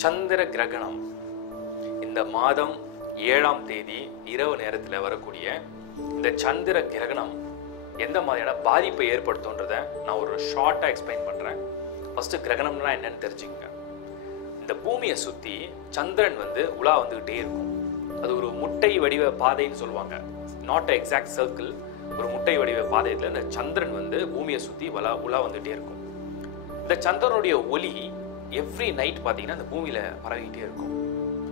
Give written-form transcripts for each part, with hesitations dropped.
சந்திர கிரகணம் இந்த மாதம் 7ஆம் தேதி இரவு நேரத்தில் வரக்கூடிய இந்த சந்திர கிரகணம் எந்த மாதிரியான பாதிப்பை ஏற்படுத்தும்ன்றதை நான் ஒரு ஷார்ட்டாக எக்ஸ்பிளைன் பண்ணுறேன். ஃபஸ்ட்டு கிரகணம்னா என்னன்னு தெரிஞ்சுக்கங்க. இந்த பூமியை சுற்றி சந்திரன் உலா வந்துக்கிட்டே இருக்கும். அது ஒரு முட்டை வடிவ பாதைன்னு சொல்லுவாங்க. நாட் எக்ஸாக்ட் சர்க்கிள், ஒரு முட்டை வடிவ பாதையில் இந்த சந்திரன் பூமியை சுற்றி உலா வந்துகிட்டே இருக்கும். இந்த சந்திரனுடைய ஒளி எவ்ரி நைட் பார்த்தீங்கன்னா இந்த பூமியில் பரவிக்கிட்டே இருக்கும்.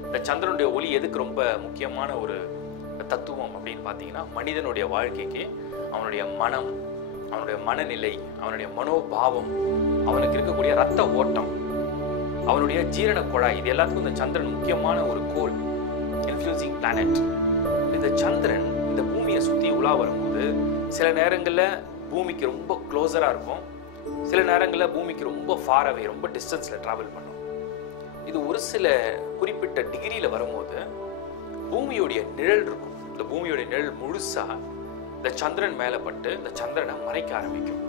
இந்த சந்திரனுடைய ஒளி எதுக்கு ரொம்ப முக்கியமான ஒரு தத்துவம் அப்படின்னு பார்த்தீங்கன்னா, மனிதனுடைய வாழ்க்கைக்கு அவனுடைய மனம், அவனுடைய மனநிலை, அவனுடைய மனோபாவம், அவனுக்கு இருக்கக்கூடிய ரத்த ஓட்டம், அவனுடைய ஜீரண குழாய், இது எல்லாத்துக்கும் இந்த சந்திரன் முக்கியமான ஒரு கோல், இன்ஃப்ளூசிங் பிளானட். இந்த சந்திரன் இந்த பூமியை சுற்றி உலா வரும்போது சில நேரங்களில் பூமிக்கு ரொம்ப க்ளோஸராக இருக்கும், சில நேரங்களில் பூமிக்கு ரொம்ப ஃபாரவே, ரொம்ப டிஸ்டன்ஸில் ட்ராவல் பண்ணும். இது ஒரு சில குறிப்பிட்ட டிகிரியில் வரும்போது பூமியுடைய நிழல் இருக்கும். இந்த பூமியுடைய நிழல் முழுசாக இந்த சந்திரன் மேலே பட்டு இந்த சந்திரனை மறைக்க ஆரம்பிக்கும்.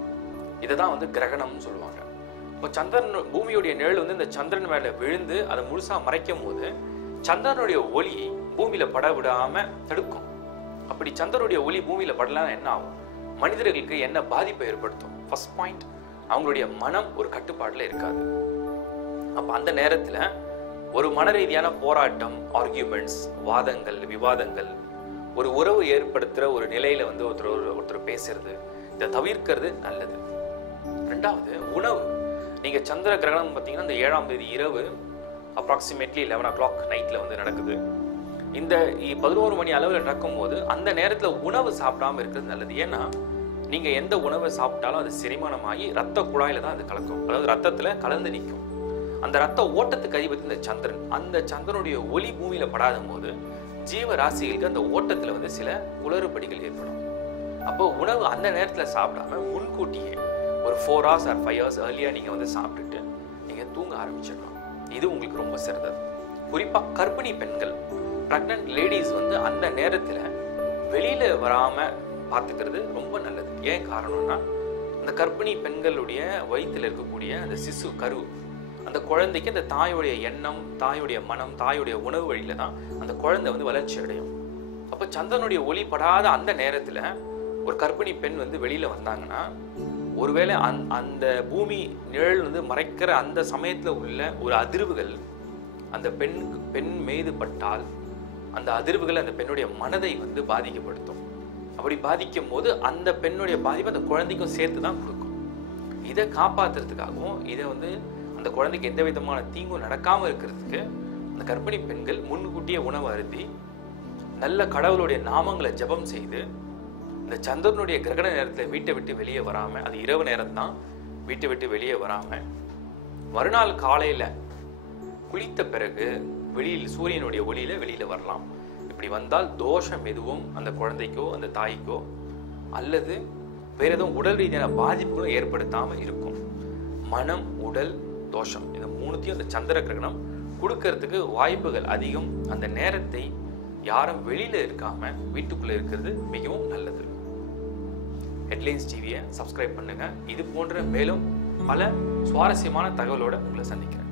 இதை தான் கிரகணம்னு சொல்லுவாங்க. இப்போ சந்திரன் பூமியுடைய நிழல் இந்த சந்திரன் மேலே விழுந்து அதை முழுசாக மறைக்கும் போது சந்திரனுடைய ஒளி பூமியில் பட விடாமல் தடுக்கும். அப்படி சந்திரனுடைய ஒளி பூமியில் படலாம் என்ன ஆகும்? மனிதர்களுக்கு என்ன பாதிப்பை ஏற்படுத்தும்? ஃபர்ஸ்ட் பாயிண்ட், அவங்களுடைய மனம் ஒரு கட்டுப்பாட்டில் இருக்காது. அப்போ அந்த நேரத்தில் ஒரு மன ரீதியான போராட்டம், ஆர்கியூமெண்ட்ஸ், வாதங்கள், விவாதங்கள், ஒரு உறவு ஏற்படுத்துகிற ஒரு நிலையில் ஒருத்தர் பேசுறது, இதை தவிர்க்கிறது நல்லது. ரெண்டாவது, உணவு. நீங்கள் சந்திர கிரகணம் பார்த்தீங்கன்னா இந்த 7ஆம் தேதி இரவு அப்ராக்சிமேட்லி 11 o'clock நைட்டில் நடக்குது. இந்த 11 மணி அளவில் நடக்கும்போது அந்த நேரத்தில் உணவு சாப்பிடாமல் இருக்கிறது நல்லது. ஏன்னா நீங்கள் எந்த உணவை சாப்பிட்டாலும் அது செரிமானமாகி ரத்த குழாயில் தான் அது கலக்கும், அதாவது ரத்தத்தில் கலந்து நிற்கும். அந்த ரத்த ஓட்டத்துக்கு அதிபதி இந்த சந்திரன். அந்த சந்திரனுடைய ஒளி பூமியில் படாத போது ஜீவராசிகளுக்கு அந்த ஓட்டத்தில் சில குளறுபடிகள் ஏற்படும். அப்போ உணவு அந்த நேரத்தில் சாப்பிடாம முன்கூட்டியே ஒரு 4 hours or 5 hours ஏர்லியாக நீங்கள் சாப்பிட்டுட்டு நீங்கள் தூங்க ஆரம்பிச்சிடலாம். இது உங்களுக்கு ரொம்ப சிறந்தது. குறிப்பாக கர்ப்பிணி பெண்கள், ப்ரெக்னென்ட் லேடிஸ் அந்த நேரத்தில் வெளியில் வராமல் பார்த்துக்கிறது ரொம்ப நல்லது. ஏன் காரணம்னா, அந்த கர்ப்பிணி பெண்களுடைய வயிற்றில் இருக்கக்கூடிய அந்த சிசு கரு, அந்த குழந்தைக்கு அந்த தாயுடைய எண்ணம், தாயுடைய மனம், தாயுடைய உணவு வழியில தான் அந்த குழந்தை வளர்ச்சி அடையும். அப்போ சந்திரனுடைய ஒளி படாத அந்த நேரத்தில் ஒரு கர்ப்பிணி பெண் வெளியில் வந்தாங்கன்னா, ஒருவேளை அந்த பூமி நிழல் மறைக்கிற அந்த சமயத்தில் உள்ள ஒரு அதிர்வுகள் அந்த பெண் மீது பட்டால் அந்த அதிர்வுகள் அந்த பெண்ணுடைய மனதை பாதிக்கப்படுத்தும். அப்படி பாதிக்கும் போது அந்த பெண்ணுடைய பாதிப்பு அந்த குழந்தைக்கும் சேர்த்து தான் கொடுக்கும். இதை காப்பாற்றுறதுக்காகவும் இதை அந்த குழந்தைக்கு எந்த விதமான தீங்கும் நடக்காமல் இருக்கிறதுக்கு அந்த கர்ப்பிணி பெண்கள் முன்கூட்டியே உணவு அருந்தி நல்ல கடவுளுடைய நாமங்களை ஜபம் செய்து இந்த சந்திரனுடைய கிரகண நேரத்தில் வீட்டை விட்டு வெளியே வராமல், அது இரவு நேரம் தான், வீட்டை விட்டு வெளியே வராமல் மறுநாள் காலையில் குளித்த பிறகு வெளியில் சூரியனுடைய ஒளியில் வெளியில் வரலாம். இப்படி வந்தால் தோஷம் எதுவும் அந்த குழந்தைக்கோ அந்த தாய்க்கோ அல்லது வேற எதுவும் உடல் ரீதியான பாதிப்புகளும் ஏற்படுத்தாமல் இருக்கும். மனம், உடல், தோஷம், இந்த மூணுத்தையும் அந்த சந்திர கிரகணம் கொடுக்கறதுக்கு வாய்ப்புகள் அதிகம். அந்த நேரத்தை யாரும் வெளியில இருக்காம வீட்டுக்குள்ள இருக்கிறது மிகவும் நல்லது. ஹெட்லைன்ஸ் டிவியை சப்ஸ்கிரைப் பண்ணுங்க. இது போன்ற மேலும் பல சுவாரஸ்யமான தகவலோட உங்களை சந்திக்கிறேன்.